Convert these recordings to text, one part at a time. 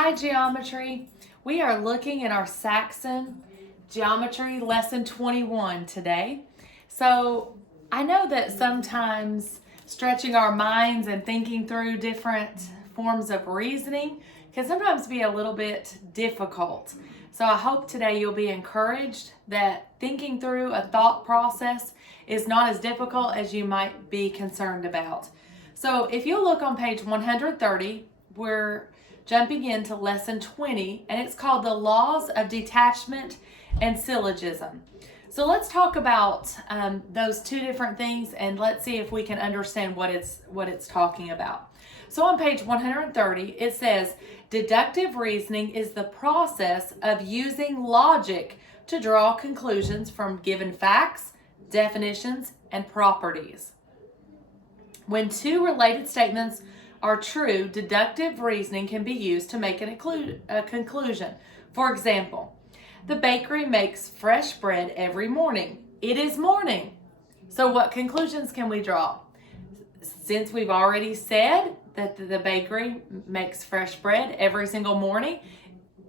Hi, Geometry. We are looking at our Saxon Geometry Lesson 21 today. So I know that sometimes stretching our minds and thinking through different forms of reasoning can sometimes be a little bit difficult. So I hope today you'll be encouraged that thinking through a thought process is not as difficult as you might be concerned about. So if you look on page 130, we're jumping into lesson 20, and it's called the Laws of Detachment and Syllogism. So let's talk about those two different things, and let's see if we can understand what it's talking about. So on page 130, it says, deductive reasoning is the process of using logic to draw conclusions from given facts, definitions, and properties. When two related statements are true, deductive reasoning can be used to make a conclusion. For example, the bakery makes fresh bread every morning. It is morning. So what conclusions can we draw? Since we've already said that the bakery makes fresh bread every single morning,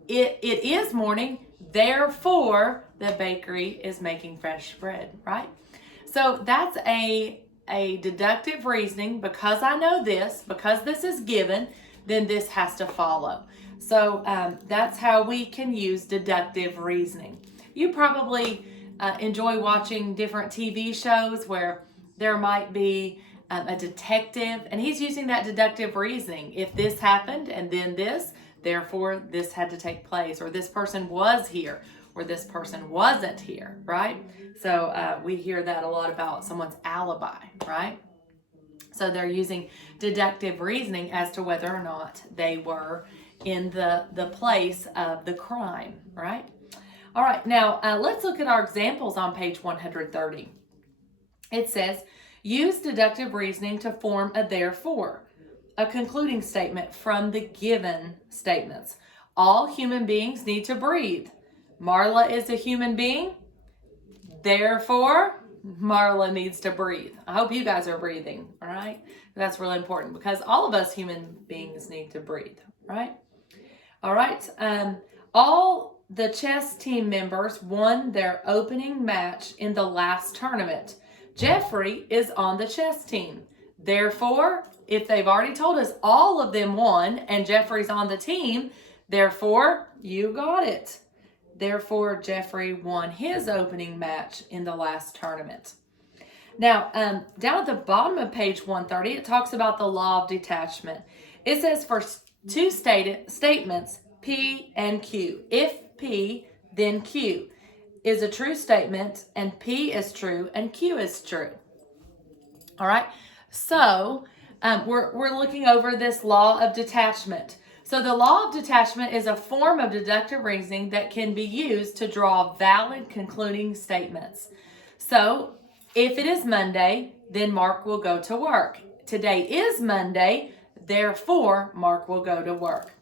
it is morning, therefore the bakery is making fresh bread, right? So that's a deductive reasoning. Because I know this, because this is given, then this has to follow. So that's how we can use deductive reasoning. You probably enjoy watching different TV shows where there might be a detective, and he's using that deductive reasoning. If this happened and then this, therefore this had to take place, or this person was here, or this person wasn't here, right? So we hear that a lot about someone's alibi, right? So they're using deductive reasoning as to whether or not they were in the place of the crime, right? All right, now let's look at our examples on page 130. It says, use deductive reasoning to form a therefore, a concluding statement from the given statements. All human beings need to breathe. Marla is a human being. Therefore, Marla needs to breathe. I hope you guys are breathing, all right? That's really important because all of us human beings need to breathe, right? All right. All the chess team members won their opening match in the last tournament. Jeffrey is on the chess team. Therefore, if they've already told us all of them won and Jeffrey's on the team, therefore, you got it. Therefore, Jeffrey won his opening match in the last tournament. Now, down at the bottom of page 130, it talks about the law of detachment. It says for two statements, P and Q. If P, then Q is a true statement, and P is true, and Q is true. All right, so we're looking over this law of detachment. So the law of detachment is a form of deductive reasoning that can be used to draw valid concluding statements. So if it is Monday, then Mark will go to work. Today is Monday, therefore Mark will go to work.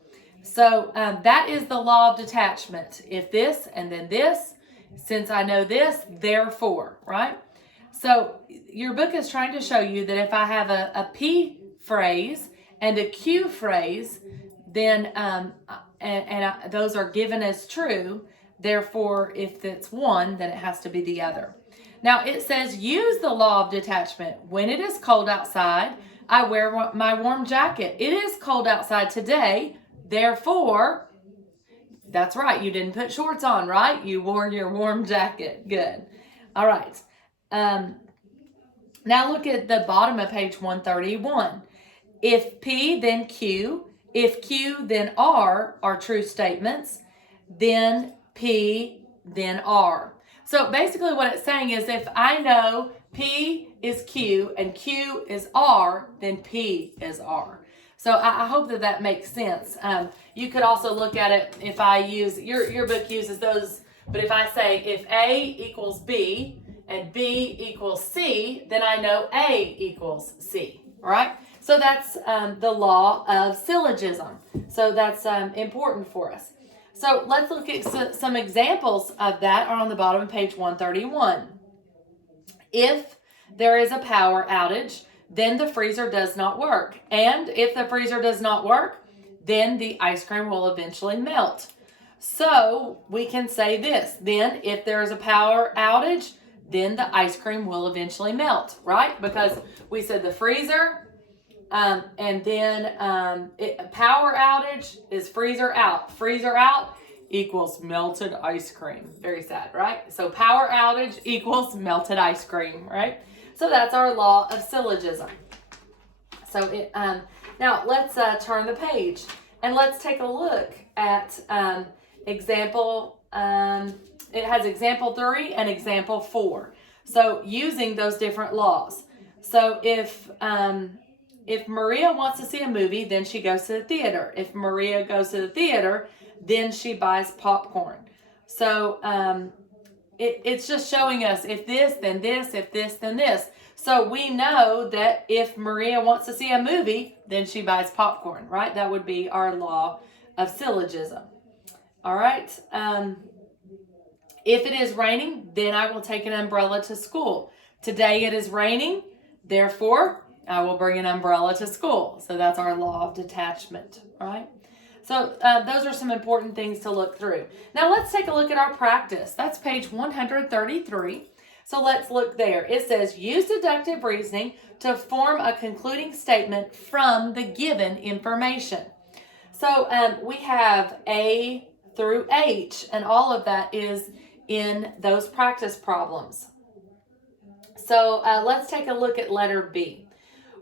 So that is the law of detachment. If this and then this, since I know this, therefore, right? So your book is trying to show you that if I have a P phrase and a Q phrase, then those are given as true. Therefore, if it's one, then it has to be the other. Now it says use the law of detachment. When it is cold outside, I wear my warm jacket. It is cold outside today. Therefore, that's right. You didn't put shorts on, right? You wore your warm jacket. Good. All right. Now look at the bottom of page 131. If P, then Q. If Q, then R are true statements, then P, then R. So basically what it's saying is if I know P is Q and Q is R, then P is R. So I hope that makes sense. You could also look at it if I use, your book uses those, but if I say if A equals B and B equals C, then I know A equals C, all right? So that's the law of syllogism. So that's important for us. So let's look at some examples of that are on the bottom of page 131. If there is a power outage, then the freezer does not work. And if the freezer does not work, then the ice cream will eventually melt. So we can say this, then if there is a power outage, then the ice cream will eventually melt, right? Because we said the freezer, and then power outage is freezer out. Freezer out equals melted ice cream. Very sad, right? So power outage equals melted ice cream, right? So that's our law of syllogism. So now let's turn the page and let's take a look at example. It has example 3 and example 4. So using those different laws. So if Maria wants to see a movie, then she goes to the theater. If Maria goes to the theater, then she buys popcorn. So it's just showing us if this, then this, if this, then this. So we know that if Maria wants to see a movie, then she buys popcorn, right? That would be our law of syllogism. All right. If it is raining, then I will take an umbrella to school. Today it is raining, therefore I will bring an umbrella to school. So that's our law of detachment, right? So those are some important things to look through. Now let's take a look at our practice. That's page 133. So let's look there. It says, use deductive reasoning to form a concluding statement from the given information. So we have A through H, and all of that is in those practice problems. So let's take a look at letter B.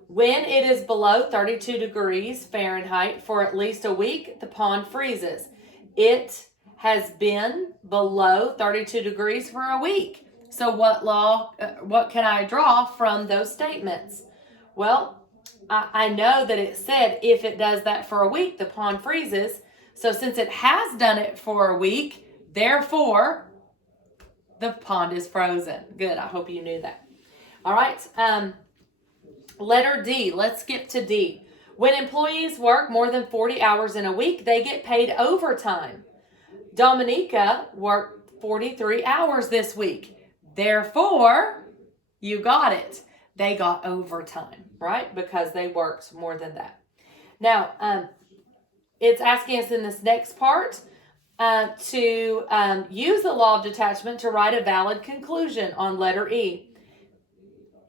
When it is below 32 degrees Fahrenheit for at least a week, the pond freezes. It has been below 32 degrees for a week. So what can I draw from those statements? Well, I know that it said if it does that for a week, the pond freezes. So since it has done it for a week, therefore, the pond is frozen. Good, I hope you knew that. All right, letter D, let's skip to D. When employees work more than 40 hours in a week, they get paid overtime. Dominica worked 43 hours this week. Therefore, you got it. They got overtime, right? Because they worked more than that. Now, it's asking us in this next part to use the law of detachment to write a valid conclusion on letter E.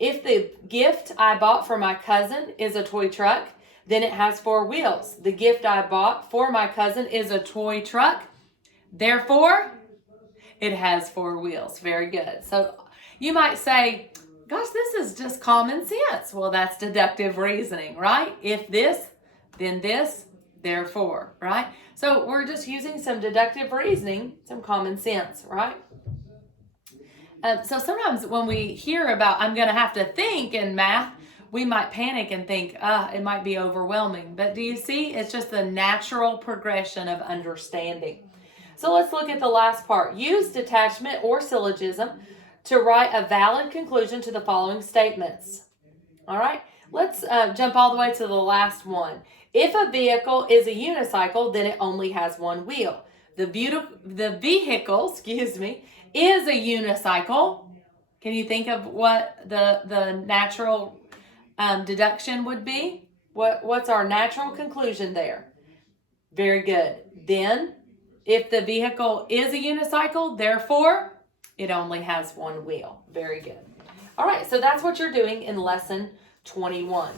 If the gift I bought for my cousin is a toy truck, then it has 4 wheels. The gift I bought for my cousin is a toy truck. Therefore, it has 4 wheels. Very good. So you might say, gosh, this is just common sense. Well, that's deductive reasoning, right? If this, then this, therefore, right? So we're just using some deductive reasoning, some common sense, right? So sometimes when we hear about I'm going to have to think in math, we might panic and think, it might be overwhelming. But do you see? It's just the natural progression of understanding. So let's look at the last part. Use detachment or syllogism to write a valid conclusion to the following statements. All right, let's jump all the way to the last one. If a vehicle is a unicycle, then it only has 1 wheel. The vehicle, is a unicycle. Can you think of what the natural deduction would be? What's our natural conclusion there? Very good. Then, if the vehicle is a unicycle, therefore, it only has 1 wheel. Very good. All right, so that's what you're doing in lesson 21.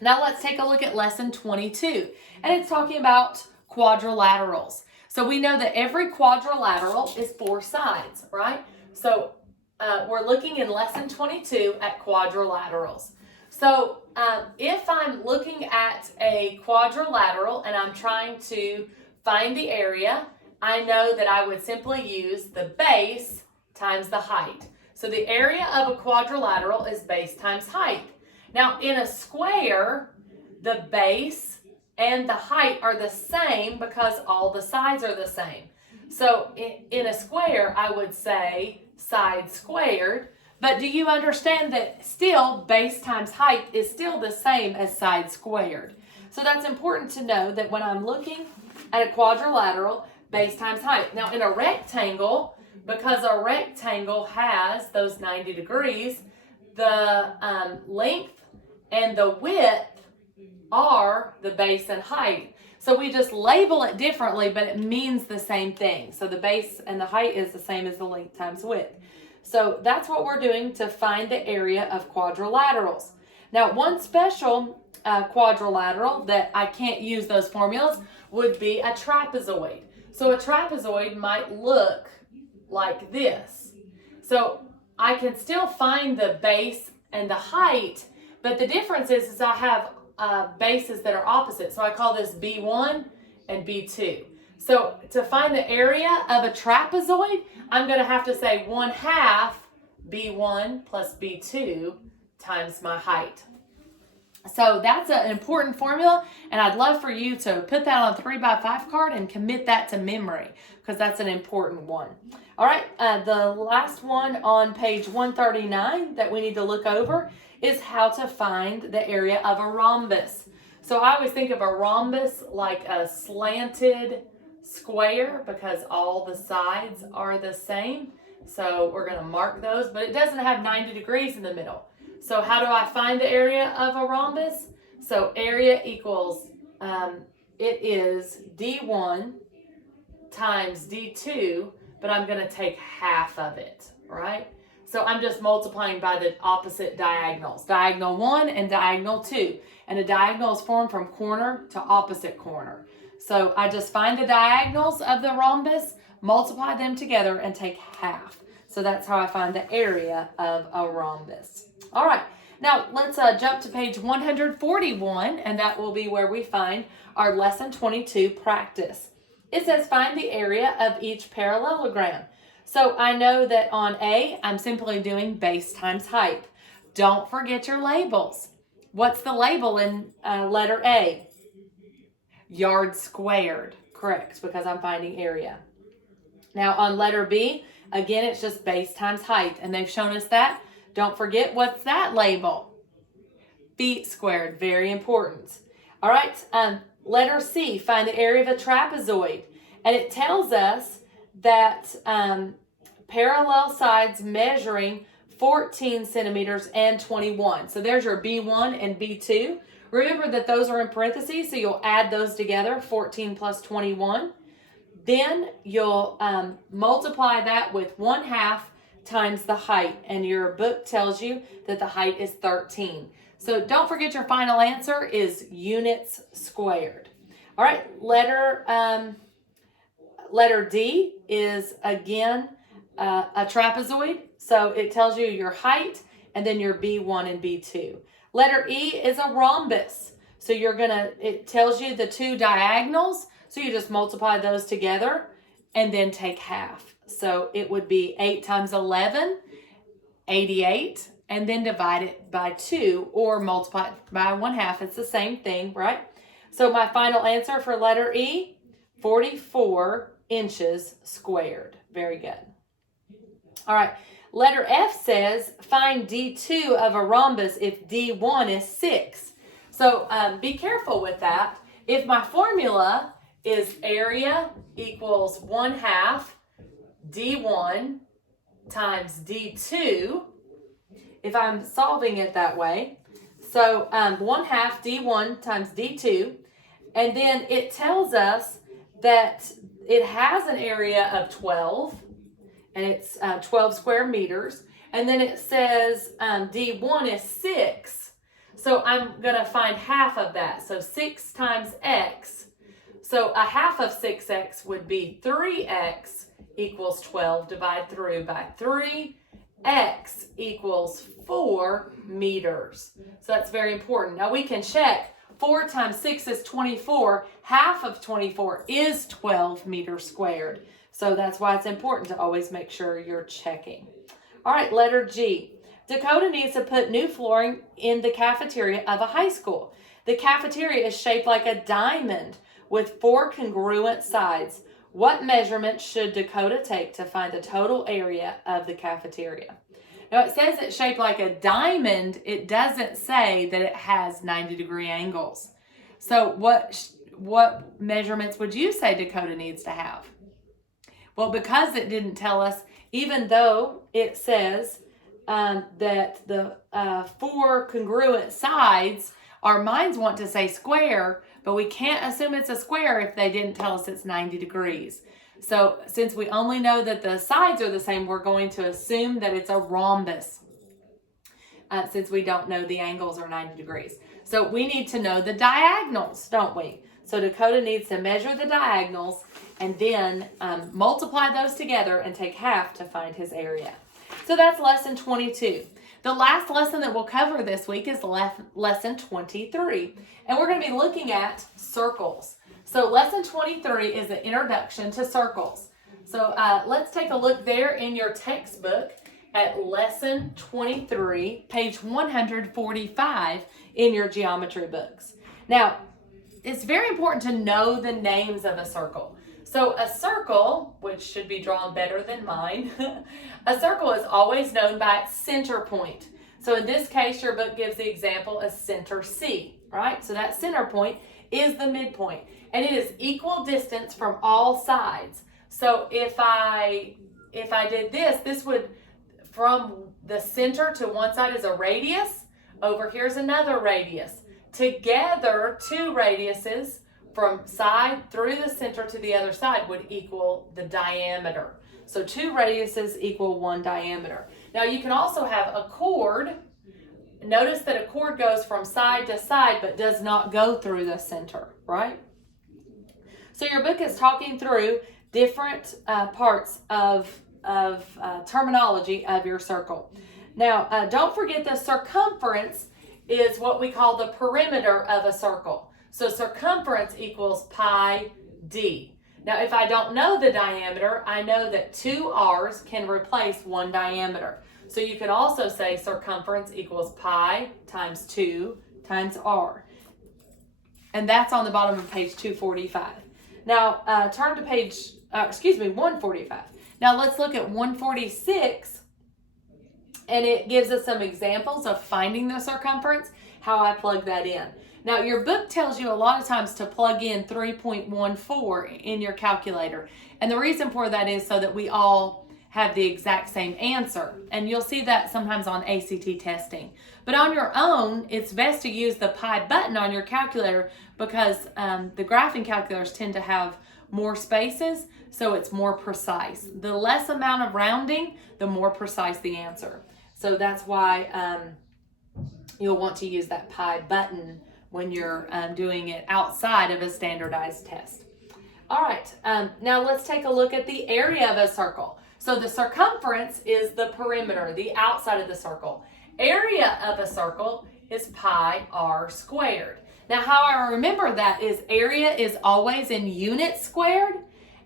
Now let's take a look at lesson 22, and it's talking about quadrilaterals. So we know that every quadrilateral is 4 sides, right? So we're looking in lesson 22 at quadrilaterals. So if I'm looking at a quadrilateral and I'm trying to find the area, I know that I would simply use the base times the height. So the area of a quadrilateral is base times height. Now in a square, the base and the height are the same because all the sides are the same. So in a square, I would say side squared. But do you understand that still base times height is still the same as side squared? So that's important to know that when I'm looking at a quadrilateral, base times height. Now in a rectangle, because a rectangle has those 90 degrees, the length and the width are the base and height. So we just label it differently, but it means the same thing. So the base and the height is the same as the length times width. So that's what we're doing to find the area of quadrilaterals. Now, one special quadrilateral that I can't use those formulas would be a trapezoid. So a trapezoid might look like this. So I can still find the base and the height, but the difference is I have bases that are opposite. So I call this B1 and B2. So to find the area of a trapezoid, I'm going to have to say 1/2 B1 plus B2 times my height. So that's an important formula, and I'd love for you to put that on a 3x5 card and commit that to memory, because that's an important one. All right, the last one on page 139 that we need to look over is how to find the area of a rhombus. So I always think of a rhombus like a slanted square because all the sides are the same. So we're going to mark those, but it doesn't have 90 degrees in the middle. So how do I find the area of a rhombus? So area equals, it is D1 times D2, but I'm going to take half of it, right? So I'm just multiplying by the opposite diagonals, diagonal 1 and diagonal 2. And a diagonal is formed from corner to opposite corner. So I just find the diagonals of the rhombus, multiply them together, and take half. So that's how I find the area of a rhombus. All right, now let's jump to page 141, and that will be where we find our lesson 22 practice. It says find the area of each parallelogram. So I know that on A, I'm simply doing base times height. Don't forget your labels. What's the label in letter A? Yard squared, correct, because I'm finding area. Now on letter B, again, it's just base times height, and they've shown us that. Don't forget, what's that label? Feet squared, very important. All right, letter C, find the area of a trapezoid. And it tells us that parallel sides measuring 14 centimeters and 21. So there's your B1 and B2. Remember that those are in parentheses, so you'll add those together, 14 plus 21. Then you'll multiply that with 1/2 times the height, and your book tells you that the height is 13. So don't forget your final answer is units squared. All right, letter D is again a trapezoid. So it tells you your height and then your B1 and B2. Letter E is a rhombus. So it tells you the two diagonals. So you just multiply those together and then take half. So it would be 8 times 11, 88, and then divide it by 2 or multiply it by 1/2. It's the same thing, right? So my final answer for letter E, 44 inches squared. Very good. All right. Letter F says find D2 of a rhombus if D1 is 6. So be careful with that. If my formula is area equals 1/2 D1 times D2, if I'm solving it that way, so 1/2 D1 times D2, and then it tells us that it has an area of 12, and it's 12 square meters, and then it says D1 is 6, so I'm going to find half of that, so 6 times x, so a half of 6x would be 3x equals 12, divide through by 3, x equals 4 meters. So that's very important. Now we can check 4 times 6 is 24. Half of 24 is 12 meters squared. So that's why it's important to always make sure you're checking. All right, letter G. Dakota needs to put new flooring in the cafeteria of a high school. The cafeteria is shaped like a diamond with 4 congruent sides. What measurements should Dakota take to find the total area of the cafeteria? Now it says it's shaped like a diamond. It doesn't say that it has 90-degree angles. So what measurements would you say Dakota needs to have? Well, because it didn't tell us, even though it says that the 4 congruent sides, our minds want to say square, but we can't assume it's a square if they didn't tell us it's 90 degrees. So since we only know that the sides are the same, we're going to assume that it's a rhombus, since we don't know the angles are 90 degrees. So we need to know the diagonals, don't we? So Dakota needs to measure the diagonals and then multiply those together and take half to find his area. So that's lesson 22. The last lesson that we'll cover this week is lesson 23. And we're going to be looking at circles. So lesson 23 is an introduction to circles. So let's take a look there in your textbook at lesson 23, page 145 in your geometry books. Now, it's very important to know the names of a circle. So a circle, which should be drawn better than mine, a circle is always known by its center point. So in this case, your book gives the example of center C, right? So that center point is the midpoint, and it is equal distance from all sides. So if I did this would, from the center to one side is a radius, over here's another radius. Together, two radiuses from side through the center to the other side would equal the diameter. So two radiuses equal one diameter. Now you can also have a chord. Notice that a chord goes from side to side but does not go through the center, right? So your book is talking through different parts of terminology of your circle. Now don't forget the circumference is what we call the perimeter of a circle. So circumference equals pi d. Now, if I don't know the diameter, I know that two r's can replace one diameter. So you can also say circumference equals pi times 2 times r. And that's on the bottom of page 245. Now, turn to page, 145. Now, let's look at 146. And it gives us some examples of finding the circumference, how I plug that in. Now, your book tells you a lot of times to plug in 3.14 in your calculator. And the reason for that is so that we all have the exact same answer. And you'll see that sometimes on ACT testing. But on your own, it's best to use the pi button on your calculator because the graphing calculators tend to have more spaces, so it's more precise. The less amount of rounding, the more precise the answer. So that's why you'll want to use that pi button when you're doing it outside of a standardized test. All right, now let's take a look at the area of a circle. So the circumference is the perimeter, the outside of the circle. Area of a circle is pi r squared. Now how I remember that is area is always in units squared,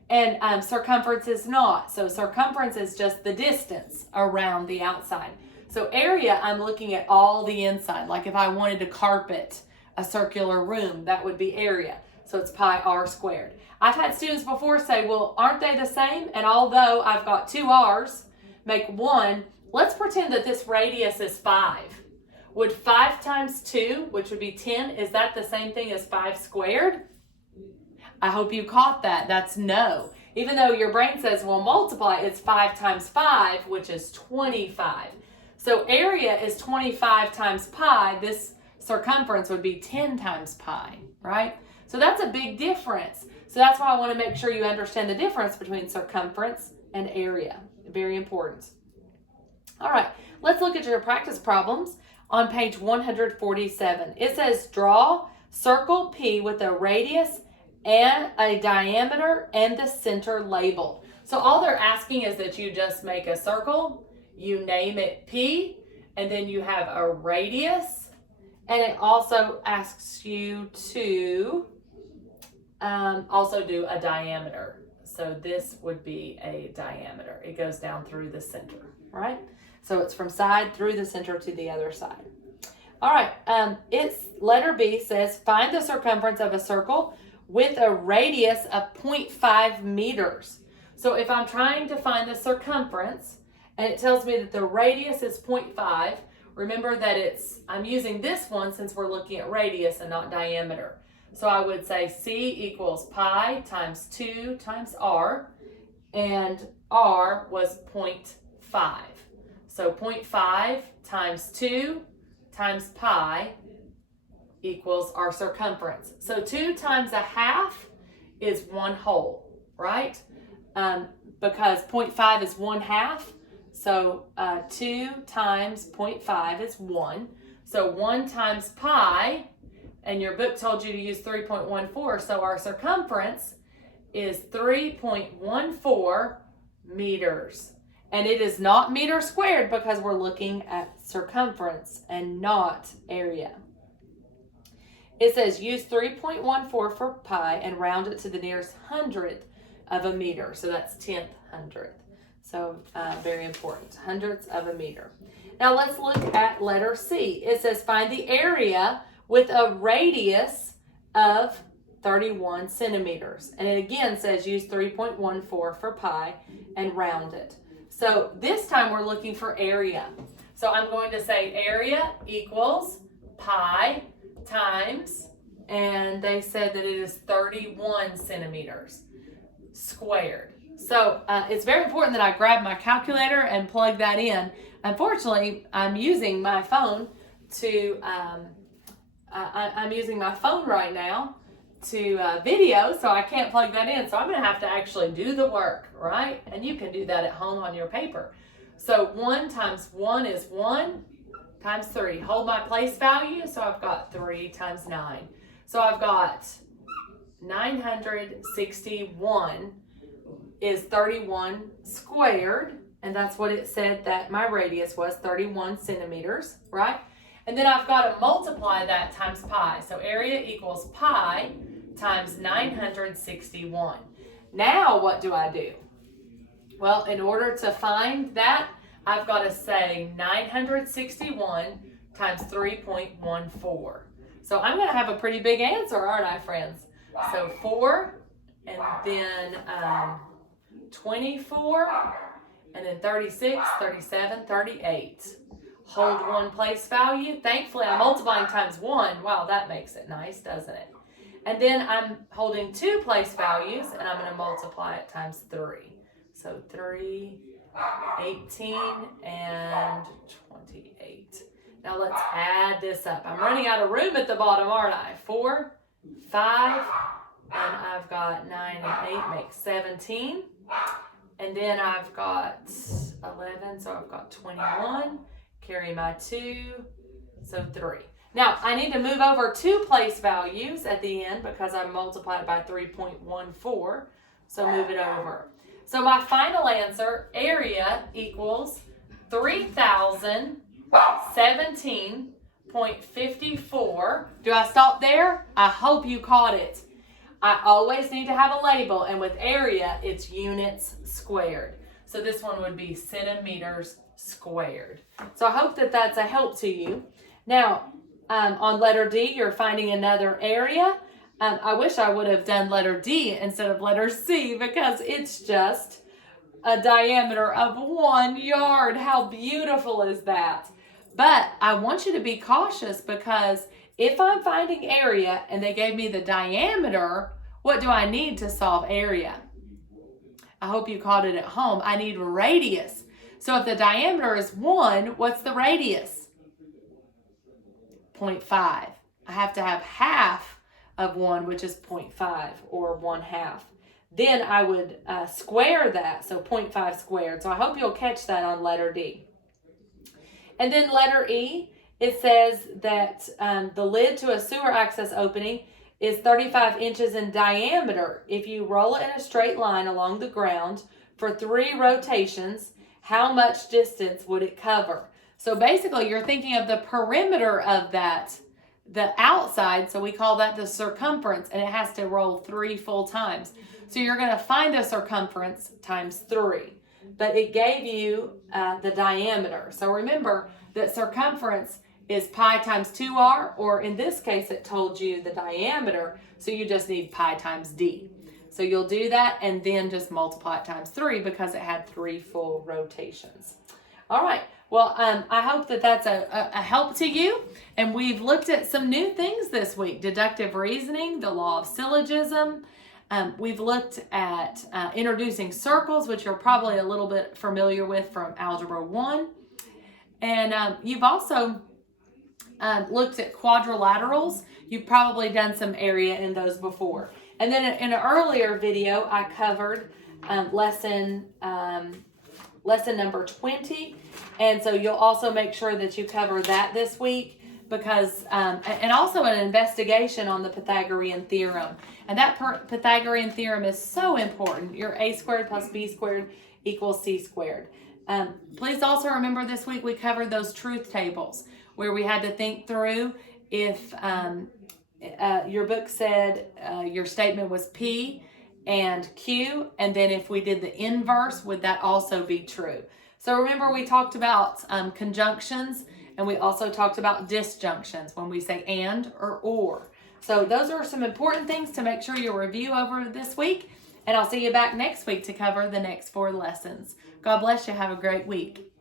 and circumference is not. So circumference is just the distance around the outside. So area, I'm looking at all the inside. Like if I wanted to carpet a circular room, that would be area. So it's pi r squared. I've had students before say, well, aren't they the same? And although I've got two r's, make one, let's pretend that this radius is 5. Would 5 times 2, which would be 10, is that the same thing as 5 squared? I hope you caught that. That's no. Even though your brain says, well, multiply, it's 5 times 5, which is 25. So area is 25 times pi. This circumference would be 10 times pi, right? So that's a big difference. So that's why I want to make sure you understand the difference between circumference and area. Very important. All right, let's look at your practice problems on page 147. It says draw circle P with a radius and a diameter and the center labeled. So all they're asking is that you just make a circle, you name it P, and then you have a radius, and it also asks you to also do a diameter. So this would be a diameter. It goes down through the center, right? So it's from side through the center to the other side. All right, it's letter B says find the circumference of a circle with a radius of 0.5 meters. So if I'm trying to find the circumference and it tells me that the radius is 0.5, remember that I'm using this one since we're looking at radius and not diameter. So I would say C equals pi times 2 times r, and r was 0.5. So 0.5 times 2 times pi equals our circumference. So 2 times a half is 1 whole, right? Because 0.5 is 1/2. So 2 times 0.5 is 1. So 1 times pi, and your book told you to use 3.14, so our circumference is 3.14 meters. And it is not meters squared because we're looking at circumference and not area. It says use 3.14 for pi and round it to the nearest hundredth of a meter. So that's 10th hundredth. So very important, hundredths of a meter. Now let's look at letter C. It says find the area with a radius of 31 centimeters. And it again says use 3.14 for pi and round it. So this time we're looking for area. So I'm going to say area equals pi times, and they said that it is 31 centimeters squared. So it's very important that I grab my calculator and plug that in. Unfortunately, I'm using my phone to, I'm using my phone right now to video, so I can't plug that in. So I'm going to have to actually do the work, right? And you can do that at home on your paper. So 1 times 1 is 1 times 3. Hold my place value, so I've got 3 times 9. So I've got 961 is 31 squared, and that's what it said that my radius was, 31 centimeters, right? And then I've got to multiply that times pi. So area equals pi times 961. Now what do I do? Well, in order to find that, I've got to say 961 times 3.14. So I'm going to have a pretty big answer, aren't I, friends? So 4, and then 24, and then 36, 37, 38. Hold one place value. Thankfully, I'm multiplying times 1. Wow, that makes it nice, doesn't it? And then I'm holding 2 place values, and I'm going to multiply it times 3. So 3, 18, and 28. Now let's add this up. I'm running out of room at the bottom, aren't I? 4, 5, and I've got 9 and 8 makes 17. And then I've got 11, so I've got 21. Carry my 2, so 3. Now, I need to move over 2 place values at the end because I multiplied by 3.14, so move it over. So my final answer, area equals 3,017.54. Do I stop there? I hope you caught it. I always need to have a label, and with area, it's units squared. So this one would be centimeters squared. So I hope that that's a help to you. Now, on letter D, you're finding another area. I wish I would have done letter D instead of letter C because it's just a diameter of 1 yard. How beautiful is that? But I want you to be cautious because if I'm finding area and they gave me the diameter, what do I need to solve area? I hope you caught it at home. I need radius. So if the diameter is 1, what's the radius? 0.5. I have to have half of 1, which is 0.5 or 1/2. Then I would square that, so 0.5 squared. So I hope you'll catch that on letter D. And then letter E, it says that the lid to a sewer access opening is 35 inches in diameter. If you roll it in a straight line along the ground for 3 rotations, how much distance would it cover? So basically, you're thinking of the perimeter of that, the outside, so we call that the circumference, and it has to roll 3 full times. So you're going to find the circumference times 3, but it gave you the diameter. So remember that circumference is pi times 2r, or in this case, it told you the diameter, so you just need pi times d. So you'll do that and then just multiply it times 3 because it had 3 full rotations. All right. Well, I hope that that's a help to you. And we've looked at some new things this week. Deductive reasoning, the law of syllogism. We've looked at introducing circles, which you're probably a little bit familiar with from Algebra 1. And you've also looked at quadrilaterals, you've probably done some area in those before. And then in an earlier video, I covered lesson number 20. And so you'll also make sure that you cover that this week, because, and also an investigation on the Pythagorean theorem. And that Pythagorean theorem is so important. Your a squared plus b squared equals c squared. Please also remember this week we covered those truth tables where we had to think through if your book said your statement was P and Q, and then if we did the inverse, would that also be true? So remember we talked about conjunctions, and we also talked about disjunctions when we say and or. So those are some important things to make sure you review over this week, and I'll see you back next week to cover the next 4 lessons. God bless you. Have a great week.